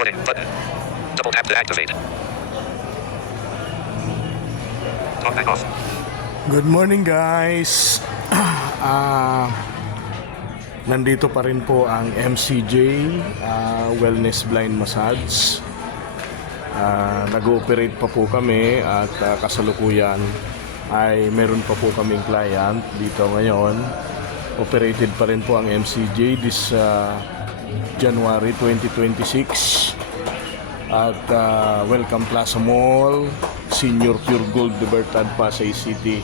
Recording button. Double tap to activate. Talkback off. Good morning guys. Nandito pa rin po ang MCJ Wellness Blind Massage. Nag-ooperate pa po kami at kasalukuyan ay meron pa po kaming client dito ngayon. Operated pa rin po ang MCJ this January 2026 at Welcome Plaza Mall, Senior Pure Gold, Libertad, Pasay City.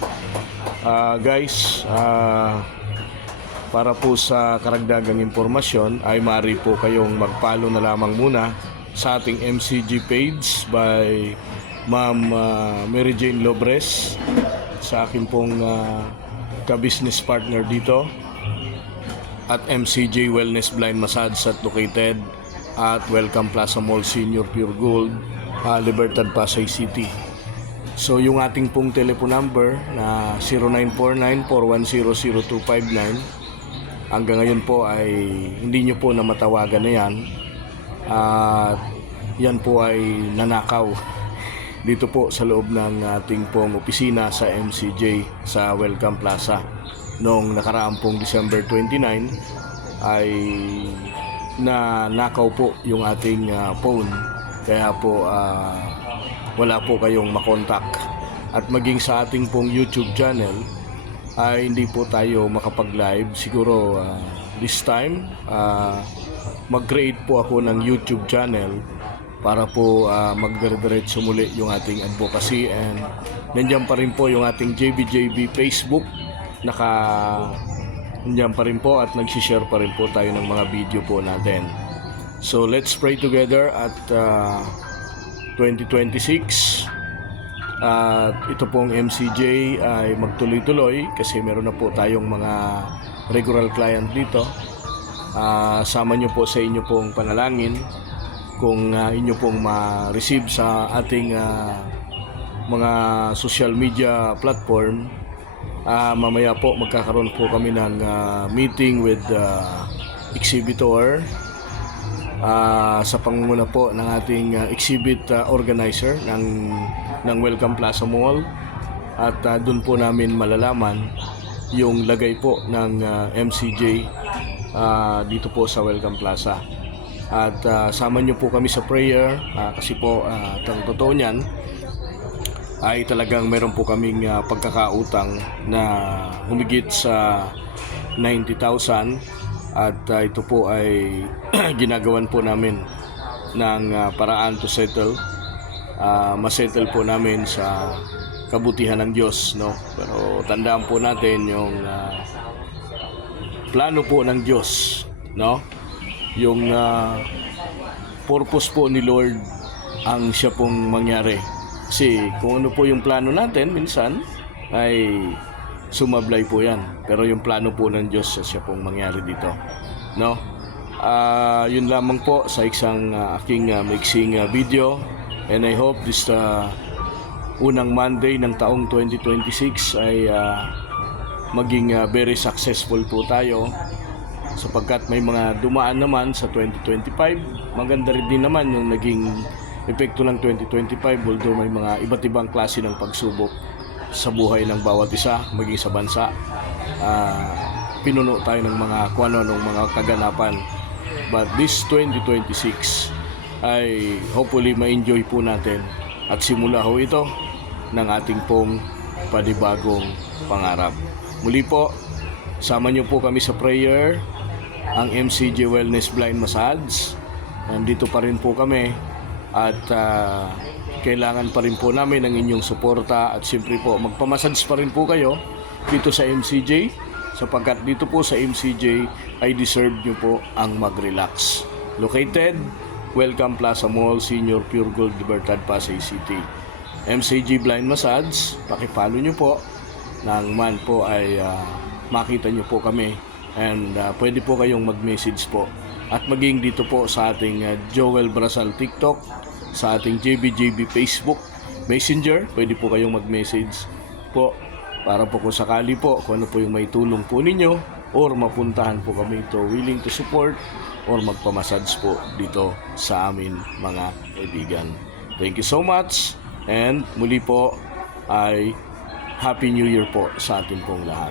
Guys, para po sa karagdagang impormasyon ay maaari po kayong mag-follow na lamang muna sa ating MCG page by Ma'am Mary Jane Lobres, sa akin pong ka-business partner dito at MCJ Wellness Blind Massage at located at Welcome Plaza Mall, Senior Pure Gold, Libertad, Pasay City. So yung ating pong telephone number na 0949-410-0259 hanggang ngayon po ay hindi nyo po na matawagan na yan. At yan po ay nanakaw dito po sa loob ng ating pong opisina sa MCJ sa Welcome Plaza. Noong nakaraang pong December 29 ay nanakaw po yung ating phone. Kaya po wala po kayong makontak. At maging sa ating pong YouTube channel ay hindi po tayo makapag-live. Siguro this time mag-create po ako ng YouTube channel para po magdire-diretso muli yung ating advocacy, and nandiyan pa rin po yung ating JBJB Facebook, nandiyan pa rin po at nagsishare pa rin po tayo ng mga video po natin. So let's pray together at 2026 at ito pong MCJ ay magtuloy-tuloy kasi meron na po tayong mga regular client dito. Sama nyo po sa inyo pong panalangin kung inyo pong ma-receive sa ating mga social media platform. Mamaya po magkakaroon po kami ng meeting with exhibitor sa pangunguna po ng ating exhibit organizer ng Welcome Plaza Mall, at doon po namin malalaman yung lagay po ng MCJ dito po sa Welcome Plaza. At sama nyo po kami sa prayer kasi po ang totoo niyan ay talagang meron po kaming pagkakautang na humigit sa 90,000, at ito po ay ginagawan po namin ng paraan to settle. Masettle po namin sa kabutihan ng Diyos, no? Pero tandaan po natin yung plano po ng Diyos, no? Yung purpose po ni Lord ang siya pong mangyari. Kasi kung ano po yung plano natin, minsan ay sumablay po yan. Pero yung plano po ng Diyos siya pong mangyari dito, no? Yun lamang po sa isang aking mixing video. And I hope this unang Monday ng taong 2026 ay maging very successful po tayo, sapagkat may mga dumaan naman sa 2025. Maganda rin din naman yung naging epekto ng 2025, although may mga iba't ibang klase ng pagsubok sa buhay ng bawat isa, maging sa bansa. Pinuno tayo ng mga ng mga kaganapan. But this 2026 ay hopefully ma-enjoy po natin, at simula ho ito ng ating pong panibagong pangarap. Muli po, sama nyo po kami sa prayer, ang MCJ Wellness Blind Massage. Nandito pa rin po kami at kailangan pa rin po namin ang inyong suporta, at siyempre po magpamassage pa rin po kayo dito sa MCJ, sapagkat dito po sa MCJ ay deserve nyo po ang mag-relax. Located Welcome Plaza Mall, Senior Pure Gold, Libertad, Pasay City. MCJ Blind Massage, pakipalo nyo po nang man po ay makita nyo po kami, and pwede po kayong mag-message po at maging dito po sa ating Joel Brasal TikTok, sa ating JBJB Facebook Messenger, pwede po kayong mag-message po para po kung sakali po kung ano po yung may tulong po ninyo or mapuntahan po kami ito, willing to support or magpamassage po dito sa amin mga kaibigan. Thank you so much, and muli po ay Happy New Year po sa atin pong lahat.